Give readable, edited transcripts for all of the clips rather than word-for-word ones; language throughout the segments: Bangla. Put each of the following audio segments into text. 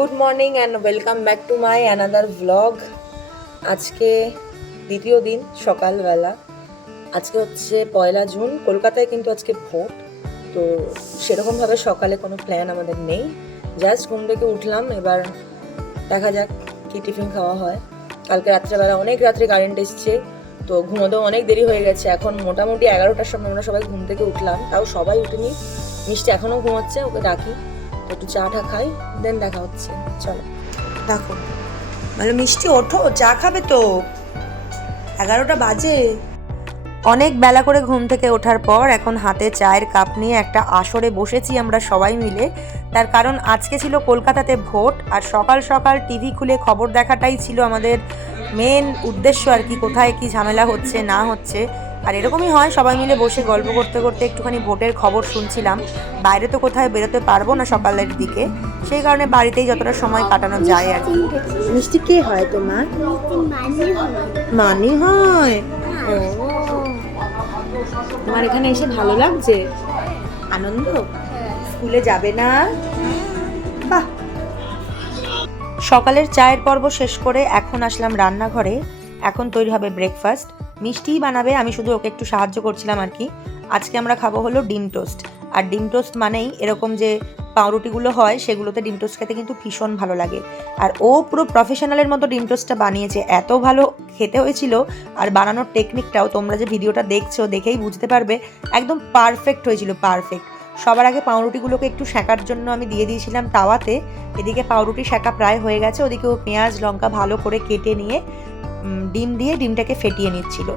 Good morning and welcome back to my another vlog. আজকে দ্বিতীয় দিন সকালবেলা। আজকে হচ্ছে 1 জুন। কলকাতায় কিন্তু আজকে ভোট, তো সেরকমভাবে সকালে কোনো প্ল্যান আমাদের নেই। জাস্ট ঘুম থেকে উঠলাম, এবার দেখা যাক কি টিফিন খাওয়া হয়। কালকে রাত্রেবেলা অনেক রাত্রে কারেন্ট এসছে, তো ঘুমোতেও অনেক দেরি হয়ে গেছে। এখন মোটামুটি 11টার সময় আমরা সবাই ঘুম থেকে উঠলাম, তাও সবাই উঠেনি। মিষ্টি এখনও ঘুমোচ্ছে, ওকে ডাকি একটু চাটা খাই, দেন দেখা হচ্ছে। চলো দেখো, বলো মিষ্টি ওঠো, চা খাবে তো, 11টা বাজে। অনেক বেলা করে ঘুম থেকে ওঠার পর এখন হাতে চায়ের কাপ নিয়ে একটা আসরে বসেছি আমরা সবাই মিলে। তার কারণ আজকে ছিল কলকাতাতে ভোট, আর সকাল সকাল টিভি খুলে খবর দেখাটাই ছিল আমাদের মেন উদ্দেশ্য আর কি, কোথায় কি ঝামেলা হচ্ছে না হচ্ছে। আর এরকমই হয়, সবাই মিলে বসে গল্প করতে করতে একটুখানি ভোটের খবর শুনছিলাম। বাইরে তো কোথায় বেরোতে পারবো না সকালের দিকে, সেই কারণে বাড়িতেই যতটা সময় কাটানো যায় আর কি। মিষ্টি কে হয় তোমার? মানি হয়। তোমার এখানে এসে ভালো লাগছে? আনন্দ? স্কুলে যাবে না? বাহ। সকালের চায়ের পর্ব শেষ করে এখন আসলাম রান্নাঘরে। এখন তৈরি হবে ব্রেকফাস্ট। মিষ্টিই বানাবে, আমি শুধু ওকে একটু সাহায্য করছিলাম আর কি। আজকে আমরা খাবো হলো ডিম টোস্ট। আর ডিম টোস্ট মানেই এরকম যে পাউরুটিগুলো হয় সেগুলোতে ডিম টোস্ট খেতে কিন্তু ভীষণ ভালো লাগে। আর ও পুরো প্রফেশনালের মতো ডিম টোস্টটা বানিয়েছে, এত ভালো খেতে হয়েছিল। আর বানানোর টেকনিকটাও তোমরা যে ভিডিওটা দেখছো দেখেই বুঝতে পারবে, একদম পারফেক্ট হয়েছিল, পারফেক্ট। সবার আগে পাউরুটিগুলোকে একটু সেঁকার জন্য আমি দিয়ে দিয়েছিলাম তাওয়াতে। এদিকে পাউরুটি সেঁকা প্রায় হয়ে গেছে, ওদিকে ও পেঁয়াজ লঙ্কা ভালো করে কেটে নিয়ে ডিম দিয়ে ডিমটাকে ফেটিয়ে নিচ্ছিল।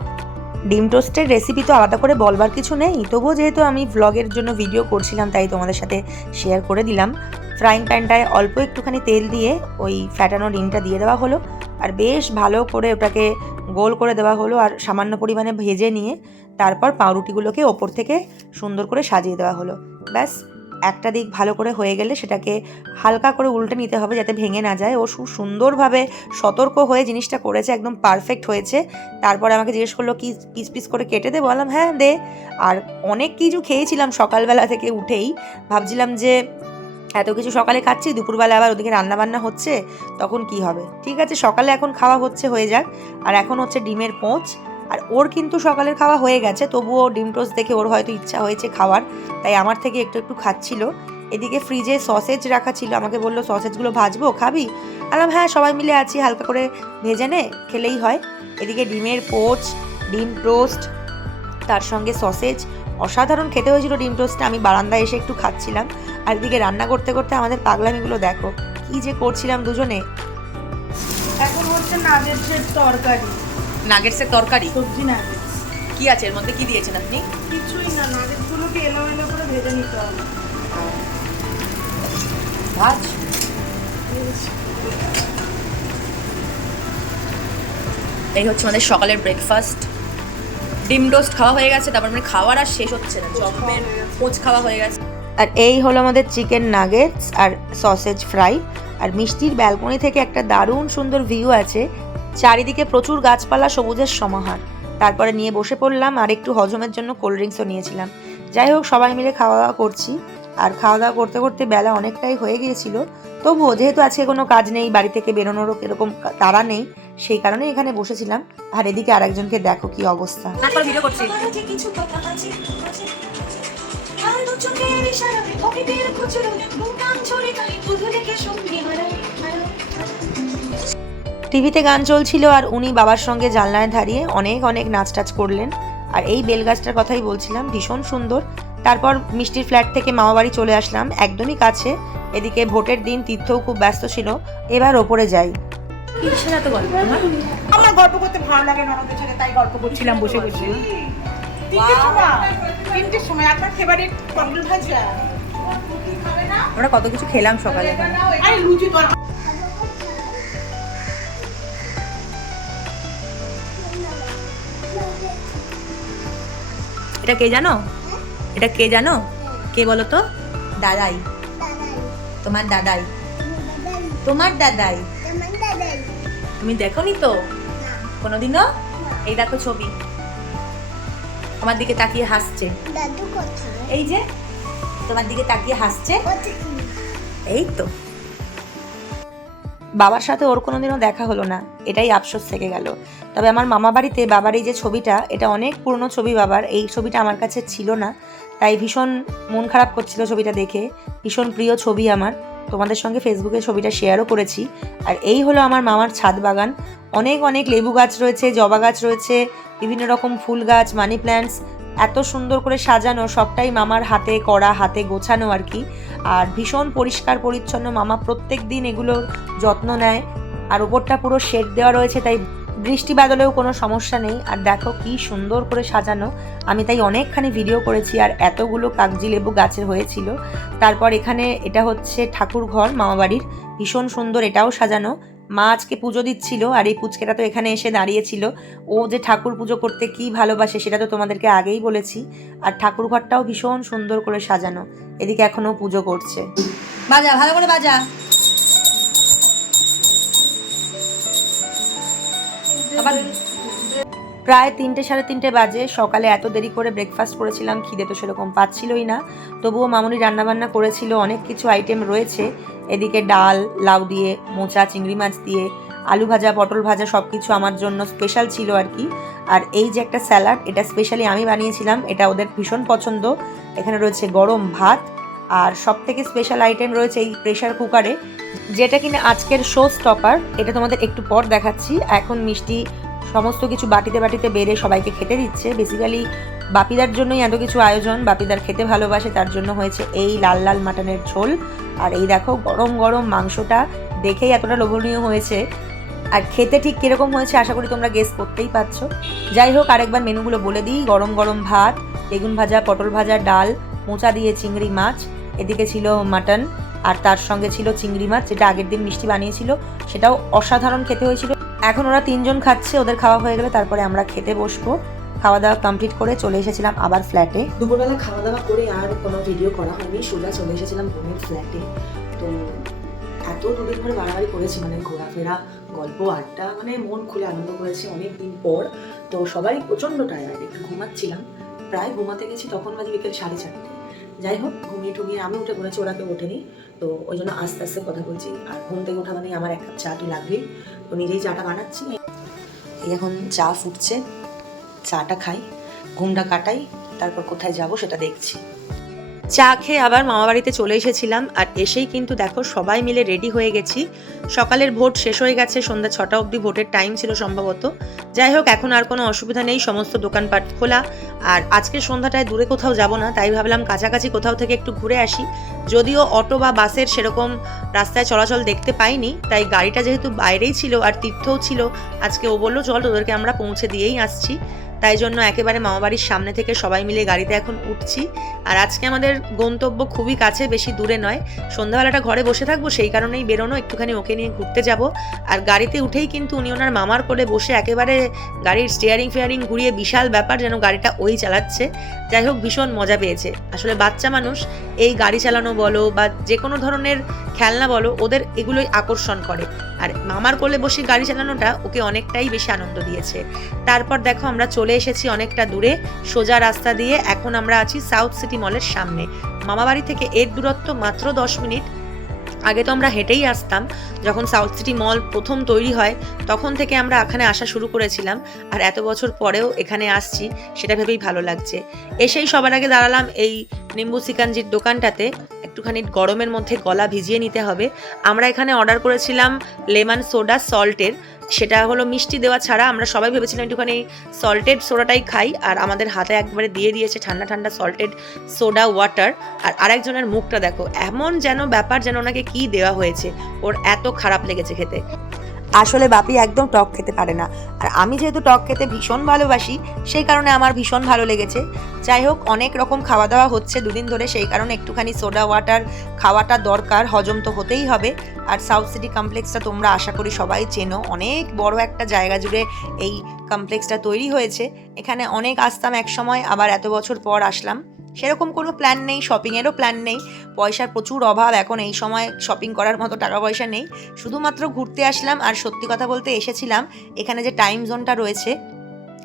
ডিম টোস্টের রেসিপি তো আলাদা করে বলবার কিছু নেই, তবুও যেহেতু আমি ভ্লগের জন্য ভিডিও করছিলাম তাই তোমাদের সাথে শেয়ার করে দিলাম। ফ্রাইং প্যানটায় অল্প একটুখানি তেল দিয়ে ওই ফ্যাটানো ডিমটা দিয়ে দেওয়া হলো, আর বেশ ভালো করে ওটাকে গোল করে দেওয়া হলো, আর সামান্য পরিমাণে ভেজে নিয়ে তারপর পাউরুটিগুলোকে ওপর থেকে সুন্দর করে সাজিয়ে দেওয়া হলো। ব্যাস, একটা দিক ভালো করে হয়ে গেলে সেটাকে হালকা করে উল্টে নিতে হবে যাতে ভেঙে না যায়। ও খুব সুন্দরভাবে সতর্ক হয়ে জিনিসটা করেছে, একদম পারফেক্ট হয়েছে। তারপরে আমাকে জিজ্ঞেস করলো কি পিস পিস করে কেটে দে, বললাম হ্যাঁ দে। আর অনেক কিছু খেয়েছিলাম সকালবেলা থেকে উঠেই, ভাবছিলাম যে এত কিছু সকালে খাচ্ছি, দুপুরবেলা আবার ওদিকে রান্নাবান্না হচ্ছে, তখন কি হবে। ঠিক আছে, সকালে এখন খাওয়া হচ্ছে, হয়ে যাক। আর এখন হচ্ছে ডিমের পোঁচ। আর ওর কিন্তু সকালের খাওয়া হয়ে গেছে, তবুও ডিম টোস্ট দেখে ওর হয়তো ইচ্ছা হয়েছে খাওয়ার, তাই আমার থেকে একটু একটু খাচ্ছিল। এদিকে ফ্রিজে সসেজ রাখা ছিল, আমাকে বললো সসেজগুলো ভাজবো, খাবি? বললাম হ্যাঁ, সবাই মিলে আছি, হালকা করে ভেজে নে, খেলেই হয়। এদিকে ডিমের পোঁচ, ডিম টোস্ট, তার সঙ্গে সসেজ, অসাধারণ খেতে হয়েছিল ডিম টোস্টটা। আমি বারান্দায় এসে একটু খাচ্ছিলাম, আর এদিকে রান্না করতে করতে আমাদের পাগলামিগুলো দেখো কি যে করছিলাম দুজনে। এখন হচ্ছে নাগেটসের তরকারি। নাগেটসের তরকারি? সবজি নাগেটস। কি আছে এর মধ্যে, কি দিয়েছেন আপনি? কিছুই না, নাগেটসগুলোকে এলোমেলো করে ভেজে নিতে হবে। ভাজ। এই হচ্ছে আমাদের সকালের ব্রেকফাস্ট। ডিম টোস্ট খাওয়া হয়ে গেছে, তারপর মানে খাওয়ার আর শেষ হচ্ছে না, চপের পোচ খাওয়া হয়ে গেছে। আর এই হলো আমাদের চিকেন নাগেটস আর সসেজ ফ্রাই। আর মিষ্টির ব্যালকনি থেকে একটা দারুণ সুন্দর ভিউ আছে, চারিদিকে প্রচুর গাছপালা, সবুজের সমাহার। তারপরে নিয়ে বসে পড়লাম, আর একটু হজমের জন্য কোল্ড ড্রিঙ্কসও নিয়েছিলাম। যাই হোক, সবাই মিলে খাওয়া দাওয়া করছি, আর খাওয়া দাওয়া করতে করতে বেলা অনেকটাই হয়ে গিয়েছিল। তবুও যেহেতু আজকে কোনো কাজ নেই, বাড়ি থেকে বেরোনোরও এরকম তাড়া নেই, সেই কারণে এখানে বসেছিলাম। আর এদিকে আরেকজনকে দেখো কি অবস্থা। তারপর ভিডিও করছি। টিভিতে গান চলছিল, আর উনি বাবার সঙ্গে জানলায় দাঁড়িয়ে অনেক অনেক নাচ টাচ করলেন। আর এই বেলগাছটার কথাই বলছিলাম, ভীষণ সুন্দর। তারপর মিষ্টির ফ্ল্যাট থেকে মামাবাড়ি চলে আসলাম, একদমই কাছে। এদিকে ভোটের দিন, তীর্থও খুব ব্যস্ত ছিল। এবার ওপরে যাই। এত গল্প তোমার? আমার গল্প করতে ভালো লাগে ননদের সাথে, তাই গল্প করছিলাম বসে বসে। তিনটের সময় আপনার ফেভারিট পটল ভাজা। আমরা কত কিছু খেলাম সকালে। আরে লুচি তো এটা কে জানো? এটা কে জানো? কে বলো তো? দাদাই। তোমার দাদাই। তোমার দাদাই। তুমি দেখোনি তো কোনোদিনও? এই দেখো ছবি, আমার দিকে তাকিয়ে হাসছে। এই যে তোমার দিকে তাকিয়ে হাসছে, এই তো। বাবার সাথে ওর কোনোদিনও দেখা হলো না, এটাই আফসোস থেকে গেল। তবে আমার মামা বাড়িতে বাবার এই যে ছবিটা, এটা অনেক পুরনো ছবি বাবার, এই ছবিটা আমার কাছে ছিল না, তাই ভীষণ মন খারাপ করছিল ছবিটা দেখে। ভীষণ প্রিয় ছবি আমার, তোমাদের সঙ্গে ফেসবুকে ছবিটা শেয়ারও করেছি। আর এই হলো আমার মামার ছাদ বাগান, অনেক অনেক লেবু গাছ রয়েছে, জবা গাছ রয়েছে, বিভিন্ন রকম ফুল গাছ, মানি প্ল্যান্টস, এত সুন্দর করে সাজানো, সবটাই মামার হাতে করা, হাতে গোছানো আর কি। আর ভীষণ পরিষ্কার পরিচ্ছন্ন, মামা প্রত্যেক দিন এগুলোর যত্ন নেয়। আর ওপরটা পুরো শেড দেওয়া রয়েছে, তাই বৃষ্টি বাদলেও কোনো সমস্যা নেই। আর দেখো কি সুন্দর করে সাজানো, আমি তাই অনেকখানি ভিডিও করেছি। আর এতগুলো কাগজি লেবু গাছের হয়েছিল। তারপর এখানে এটা হচ্ছে ঠাকুর ঘর মামাবাড়ির, ভীষণ সুন্দর এটাও সাজানো। মা আজকে পুজো দিচ্ছিল, আর এই পুচকেটা তো এখানে এসে দাঁড়িয়েছিল। ও যে ঠাকুর পুজো করতে কি ভালোবাসে সেটা তো তোমাদেরকে আগেই বলেছি। আর ঠাকুর ঘরটাও ভীষণ সুন্দর করে সাজানো, এদিকে এখনো পুজো করছে। বাজা, ভালো করে বাজা। প্রায় 3টে সাড়ে 3টে বাজে। সকালে এত দেরি করে ব্রেকফাস্ট করেছিলাম, খিদে তো সেরকম পাচ্ছিলই না, তবুও মামুনি রান্নাবান্না করেছিল, অনেক কিছু আইটেম রয়েছে। এদিকে ডাল, লাউ দিয়ে, মোচা, চিংড়ি মাছ দিয়ে, আলু ভাজা, পটল ভাজা, সব কিছু আমার জন্য স্পেশাল ছিল আর কি। আর এই যে একটা স্যালাড, এটা স্পেশালি আমি বানিয়েছিলাম, এটা ওদের ভীষণ পছন্দ। এখানে রয়েছে গরম ভাত, আর সব থেকে স্পেশাল আইটেম রয়েছে এই প্রেশার কুকারে, যেটা কিনা আজকের শো স্টপার। এটা তোমাদের একটু পর দেখাচ্ছি। এখন মিষ্টি সমস্ত কিছু বাটিতে বাটিতে বেড়ে সবাইকে খেতে দিচ্ছে। বেসিক্যালি বাপিদার জন্যই এত কিছু আয়োজন, বাপিদার খেতে ভালোবাসে, তার জন্য হয়েছে এই লাল লাল মাটনের ঝোল। আর এই দেখো গরম গরম মাংসটা, দেখেই এতটা লোভনীয় হয়েছে। আর খেতে ঠিক কীরকম হয়েছে আশা করি তোমরা গেস করতেই পারছো। যাই হোক, আরেকবার মেনুগুলো বলে দিই। গরম গরম ভাত, বেগুন ভাজা, পটল ভাজা, ডাল, মোচা দিয়ে চিংড়ি মাছ, এদিকে ছিল মাটন, আর তার সঙ্গে ছিল চিংড়ি মাছ, যেটা আগের দিন মিষ্টি বানিয়েছিল, সেটাও অসাধারণ খেতে হয়েছিল। এখন ওরা 3জন খাচ্ছে, ওদের খাওয়া হয়ে গেলে তারপরে আমরা খেতে বসবো। খাওয়া দাওয়া কমপ্লিট করে চলে এসেছিলাম আবার ফ্ল্যাটে। দুপুরবেলা খাওয়া দাওয়া করে আর কোনো ভিডিও করা হয়নি, সোজা চলে এসেছিলাম বোনের ফ্ল্যাটে। তো এত দুদিন ধরে বাড়াবাড়ি করেছি, মানে ঘোরাফেরা, গল্প, আড্ডা, মানে মন খুলে আনন্দ করেছি অনেক দিন পর। তো সবাই প্রচণ্ড টায়ার্ড, একটু ঘুমাচ্ছিলাম, প্রায় ঘুমাতে গেছি তখন বাজে বিকেল 4:30। যাই হোক, ঘুমিয়ে টুমিয়ে আমি উঠে পড়েছি, ওরা কেউ ওঠেনি, তো ওই জন্য আস্তে আস্তে কথা বলছি। আর ঘুম থেকে ওঠা মানে আমার 1 কাপ চা তো লাগবেই, তো নিজেই চাটা বানাচ্ছি। এই এখন চা ফুটছে, চাটা খাই, ঘুমটা কাটাই, তারপর কোথায় যাব সেটা দেখছি। চা খেয়ে আবার মামাবাড়িতে চলে এসেছিলাম। আর এসেই কিন্তু দেখো সবাই মিলে রেডি হয়ে গেছি। সকালের ভোট শেষ হয়ে গেছে, সন্ধ্যা 6টা অবধি ভোটের টাইম ছিল সম্ভবত। যাই হোক, এখন আর কোনো অসুবিধা নেই, সমস্ত দোকানপাট খোলা। আর আজকে সন্ধ্যাটায় দূরে কোথাও যাব না, তাই ভাবলাম কাছাকাছি কোথাও থেকে একটু ঘুরে আসি। যদিও অটো বা বাসের সেরকম রাস্তায় চলাচল দেখতে পাইনি, তাই গাড়িটা যেহেতু বাইরেই ছিল আর তীর্থও ছিল, আজকে ও বললো চল তোদেরকে আমরা পৌঁছে দিয়েই আসছি। তাই জন্য একেবারে মামাবাড়ির সামনে থেকে সবাই মিলে গাড়িতে এখন উঠছি। আর আজকে আমাদের গন্তব্য খুবই কাছে, বেশি দূরে নয়। সন্ধ্যাবেলাটা ঘরে বসে থাকবো, সেই কারণেই বেরোনো, একটুখানি ওকে নিয়ে ঘুরতে যাব। আর গাড়িতে উঠেই কিন্তু উনি ওনার মামার কোলে বসে একেবারে গাড়ির স্টিয়ারিং ফিয়ারিং ঘুরিয়ে, বিশাল ব্যাপার, যেন গাড়িটা ওই চালাচ্ছে। যাই হোক, ভীষণ মজা পেয়েছে। আসলে বাচ্চা মানুষ এই গাড়ি চালানো বলো বা যে কোনো ধরনের খেলনা বলো, ওদের এগুলোই আকর্ষণ করে। আর মামার কোলে বসে গাড়ি চালানোটা ওকে অনেকটাই বেশি আনন্দ দিয়েছে। তারপর দেখো আমরা চলে এসেছি অনেকটা দূরে, সোজা রাস্তা দিয়ে। এখন আমরা আছি সাউথ সিটি মলের সামনে। মামাবাড়ি থেকে এর দূরত্ব মাত্র 10 মিনিট। আগে তো আমরা হেঁটেই আসতাম, যখন সাউথ সিটি মল প্রথম তৈরি হয় তখন থেকে আমরা এখানে আসা শুরু করেছিলাম। আর এত বছর পরেও এখানে আসছি, সেটা ভেবেই ভালো লাগছে। এসেই সবার আগে দাঁড়ালাম এই নিম্বু সিকাঞ্জির দোকানটাতে। একটুখানি গরমের মধ্যে গলা ভিজিয়ে নিতে হবে। আমরা এখানে অর্ডার করেছিলাম লেমন সোডা সল্টের, সেটা হলো মিষ্টি দেওয়া ছাড়া। আমরা সবাই ভেবেছিলাম একটুখানি সল্টেড সোডাটাই খাই, আর আমাদের হাতে একবারে দিয়ে দিয়েছে ঠান্ডা ঠান্ডা সল্টেড সোডা ওয়াটার। আর আরেকজনের মুখটা দেখো, এমন যেন ব্যাপার যেন ওনাকে কি দেওয়া হয়েছে, ওর এত খারাপ লেগেছে খেতে। আসলে বাপি একদম টক খেতে পারে না, আর আমি যেহেতু টক খেতে ভীষণ ভালোবাসি, সেই কারণে আমার ভীষণ ভালো লেগেছে। যাই হোক, অনেক রকম খাওয়া দাওয়া হচ্ছে দুদিন ধরে, সেই কারণে একটুখানি সোডা ওয়াটার খাওয়াটা দরকার, হজম তো হতেই হবে। আর সাউথ সিটি কমপ্লেক্সটা তোমরা আশা করি সবাই চেনো, অনেক বড় একটা জায়গা জুড়ে এই কমপ্লেক্সটা তৈরি হয়েছে। এখানে অনেক আসতাম এক সময়, আবার এত বছর পর আসলাম। সেরকম কোনো প্ল্যান নেই, শপিংয়েরও প্ল্যান নেই, পয়সার প্রচুর অভাব, এখন এই সময় শপিং করার মতো টাকা পয়সা নেই, শুধুমাত্র ঘুরতে আসলাম। আর সত্যি কথা বলতে এসেছিলাম এখানে যে টাইম জোনটা রয়েছে,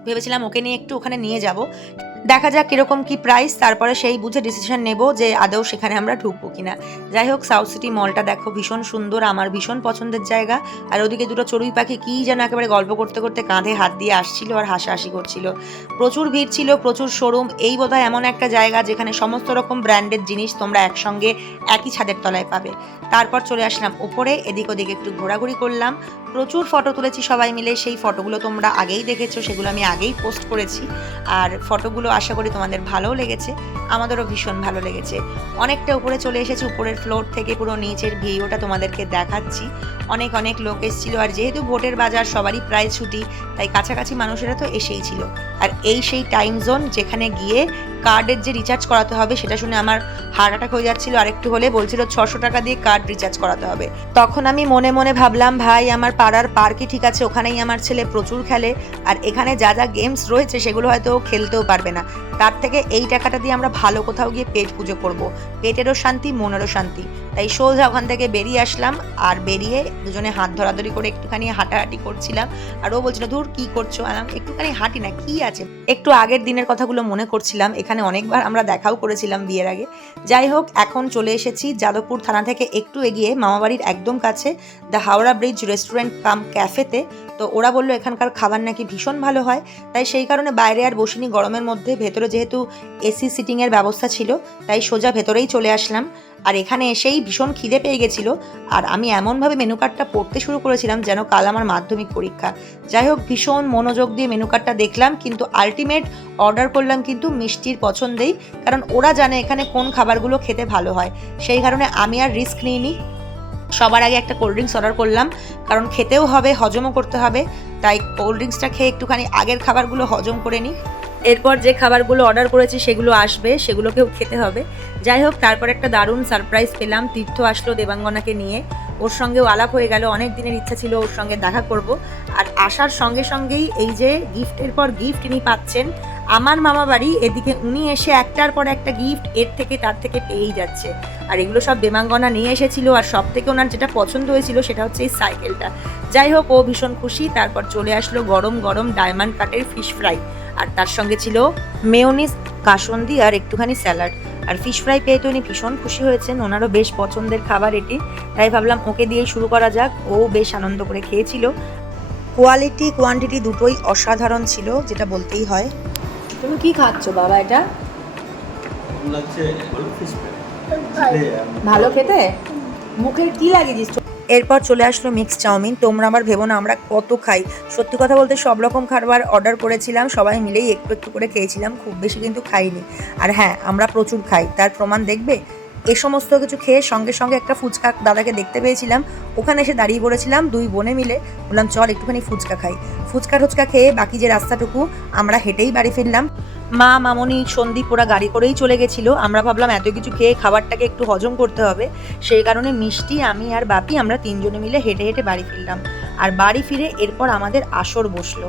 ভেবেছিলাম ওকে নিয়ে একটু ওখানে নিয়ে যাব। দেখা যাক কীরকম কী প্রাইস, তারপরে সেই বুঝে ডিসিশন নেব যে আদৌ সেখানে আমরা ঢুকবো কিনা। যাই হোক, সাউথ সিটি মলটা দেখো ভীষণ সুন্দর, আমার ভীষণ পছন্দের জায়গা। আর ওদিকে দুটো চড়ুই পাখি কী যেন একেবারে গল্প করতে করতে কাঁধে হাত দিয়ে আসছিল আর হাসাহাসি করছিল। প্রচুর ভিড় ছিল, প্রচুর শোরুম। এই বোধহয় এমন একটা জায়গা যেখানে সমস্ত রকম ব্র্যান্ডের জিনিস তোমরা একসঙ্গে একই ছাদের তলায় পাবে। তারপর চলে আসলাম ওপরে, এদিক ওদিক একটু ঘোরাঘুরি করলাম, প্রচুর ফটো তুলেছি সবাই মিলে। সেই ফটোগুলো তোমরা আগেই দেখেছো, সেগুলো আমি আগেই পোস্ট করেছি। আর ফটোগুলো আশা করি তোমাদের ভালোও লেগেছে, আমাদেরও ভীষণ ভালো লেগেছে। অনেকটা উপরে চলে এসেছি, উপরের ফ্লোর থেকে পুরো নিচের ভিউটা তোমাদেরকে দেখাচ্ছি। অনেক অনেক লোক এসেছিল, আর যেহেতু ভোটের বাজার সবারই প্রায় ছুটি, তাই কাছাকাছি মানুষেরা তো এসেই ছিল। আর এই সেই টাইম জোন যেখানে গিয়ে কার্ডের যে রিচার্জ করাতে হবে, সেটা শুনে আমার হার্ট অ্যাটাক হয়ে যাচ্ছিল। আরেকটু হলে বলছিল 600 টাকা দিয়ে কার্ড রিচার্জ করাতে হবে। তখন আমি মনে মনে ভাবলাম, ভাই আমার পাড়ার পার্কই ঠিক আছে, ওখানেই আমার ছেলে প্রচুর খেলে, আর এখানে যা যা গেমস রয়েছে সেগুলো হয়তো ও খেলতেও পারবে না। তার থেকে এই টাকাটা দিয়ে আমরা ভালো কোথাও গিয়ে পেট পুজো করব, পেটেরও শান্তি মনেরও শান্তি। তাই সোজা ওখান থেকে বেরিয়ে আসলাম, আর বেরিয়ে দুজনে হাত ধরাধরি করে একটুখানি হাঁটাহাঁটি করছিলাম। আর ও বলছিল, ধুর কি করছো? একটুখানি হাঁটি না, কি আছে। একটু আগের দিনের কথাগুলো মনে করছিলাম, এখানে অনেকবার আমরা দেখাও করেছিলাম বিয়ের আগে। যাই হোক, এখন চলে এসেছি যাদবপুর থানা থেকে একটু এগিয়ে মামাবাড়ির একদম কাছে দ্য হাওড়া ব্রিজ রেস্টুরেন্ট কাম ক্যাফেতে। তো ওরা বললো এখানকার খাবার নাকি ভীষণ ভালো হয়, তাই সেই কারণে বাইরে আর বসিনি গরমের মধ্যে। ভেতরে যেহেতু এসি সিটিংয়ের ব্যবস্থা ছিল, তাই সোজা ভেতরেই চলে আসলাম। আর এখানে এসেই ভীষণ খিদে পেয়ে গেছিলো, আর আমি এমনভাবে মেনু কার্ডটা পড়তে শুরু করেছিলাম যেন কাল আমার মাধ্যমিক পরীক্ষা। যাই হোক, ভীষণ মনোযোগ দিয়ে মেনু কার্ডটা দেখলাম, কিন্তু আলটিমেট অর্ডার করলাম কিন্তু মিষ্টির পছন্দেই, কারণ ওরা জানে এখানে কোন খাবারগুলো খেতে ভালো হয়। সেই কারণে আমি আর রিস্ক নিইনি, সবার আগে একটা কোল্ড ড্রিঙ্কস অর্ডার করলাম, কারণ খেতেও হবে হজমও করতে হবে। তাই কোল্ড ড্রিঙ্কসটা খেয়ে একটুখানি আগের খাবারগুলো হজম করে নিই, এরপর যে খাবারগুলো অর্ডার করেছি সেগুলো আসবে, সেগুলোকেও খেতে হবে। যাই হোক, তারপর একটা দারুণ সারপ্রাইজ পেলাম। তীর্থ আসলো দেবাঙ্গনাকে নিয়ে, ওর সঙ্গেও আলাপ হয়ে গেল। অনেক দিনের ইচ্ছা ছিল ওর সঙ্গে দেখা করব। আর আসার সঙ্গে সঙ্গেই এই যে গিফটের পর গিফট ইনি পাচ্ছেন, আমার মামা বাড়ি, এদিকে উনি এসে একটার পর একটা গিফট এর থেকে তার থেকে পেয়েই যাচ্ছে। আর এগুলো সব দেবাঙ্গনা নিয়ে এসেছিল, আর সব থেকে ওনার যেটা পছন্দ হয়েছিল সেটা হচ্ছে এই সাইকেলটা। যাই হোক, ও ভীষণ খুশি। তারপর চলে আসলো গরম গরম ডায়মন্ড কাটের ফিশ ফ্রাই, আর তার সঙ্গে ছিল মেয়োনিজ, কাসুন্দি আর একটুখানি স্যালাড। আর ফিশ ফ্রাই পেয়ে তো উনি ভীষণ খুশি হয়েছেন, ওনারও বেশ পছন্দের খাবার এটি। তাই ভাবলাম ওকে দিয়েই শুরু করা যাক। ও বেশ আনন্দ করে খেয়েছিল। কোয়ালিটি কোয়ান্টিটি দুটোই অসাধারণ ছিল, যেটা বলতেই হয়। তুমি কি খাচ্ছ বাবা? এটা ভালো খেতে, মুখের কি লাগিয়েছিস? এরপর চলে আসলো মিক্স চাউমিন। তোমরা আবার ভেবো না আমরা কত খাই, সত্যি কথা বলতে সব রকম খাবার অর্ডার করেছিলাম, সবাই মিলেই একটু একটু করে খেয়েছিলাম, খুব বেশি কিন্তু খাইনি। আর হ্যাঁ, আমরা প্রচুর খাই, তার প্রমাণ দেখবে। এ সমস্ত কিছু খেয়ে সঙ্গে সঙ্গে একটা ফুচকা দাদাকে দেখতে পেয়েছিলাম, ওখানে এসে দাঁড়িয়ে পড়েছিলাম। দুই বোনে মিলে বললাম চল একটুখানি ফুচকা খাই। ফুচকা খেয়ে বাকি যে রাস্তাটুকু আমরা হেঁটেই বাড়ি ফিরলাম। মা, মামনি, সন্দীপ ওরা গাড়ি করেই চলে গেছিলো। আমরা ভাবলাম এত কিছু খেয়ে খাবারটাকে একটু হজম করতে হবে, সেই কারণে মিষ্টি, আমি আর বাপি আমরা তিনজনে মিলে হেঁটে হেঁটে বাড়ি ফিরলাম। আর বাড়ি ফিরে এরপর আমাদের আসর বসলো।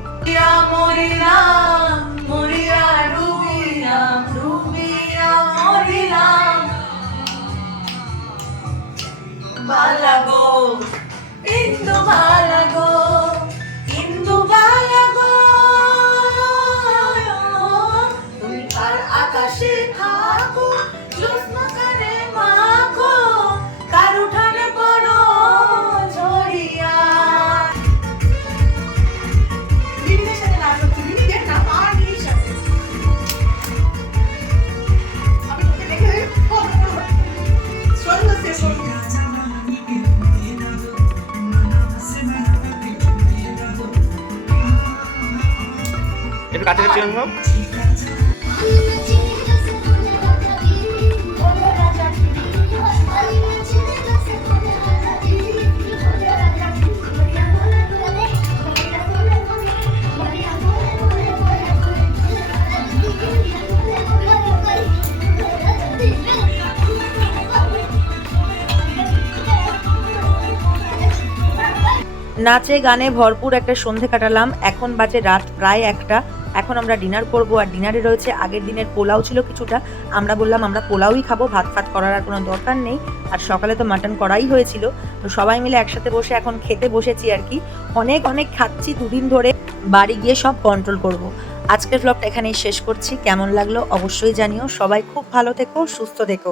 একটু কাছাকাছি অনুভব। নাচে গানে ভরপুর একটা সন্ধে কাটালাম। এখন বাজে রাত প্রায় 1টা। এখন আমরা ডিনার করব, আর ডিনারে রয়েছে আগের দিনের পোলাও ছিল কিছুটা। আমরা বললাম আমরা পোলাওই খাবো, ভাত ফাত করার আর কোনো দরকার নেই। আর সকালে তো মাটন করাই হয়েছিল, তো সবাই মিলে একসাথে বসে এখন খেতে বসেছি আর কি। অনেক খাচ্ছি, দুদিন ধরে বাড়ি গিয়ে সব কন্ট্রোল করব। আজকের ব্লগটা এখানেই শেষ করছি। কেমন লাগলো অবশ্যই জানিও। সবাই খুব ভালো থেকো, সুস্থ থেকো।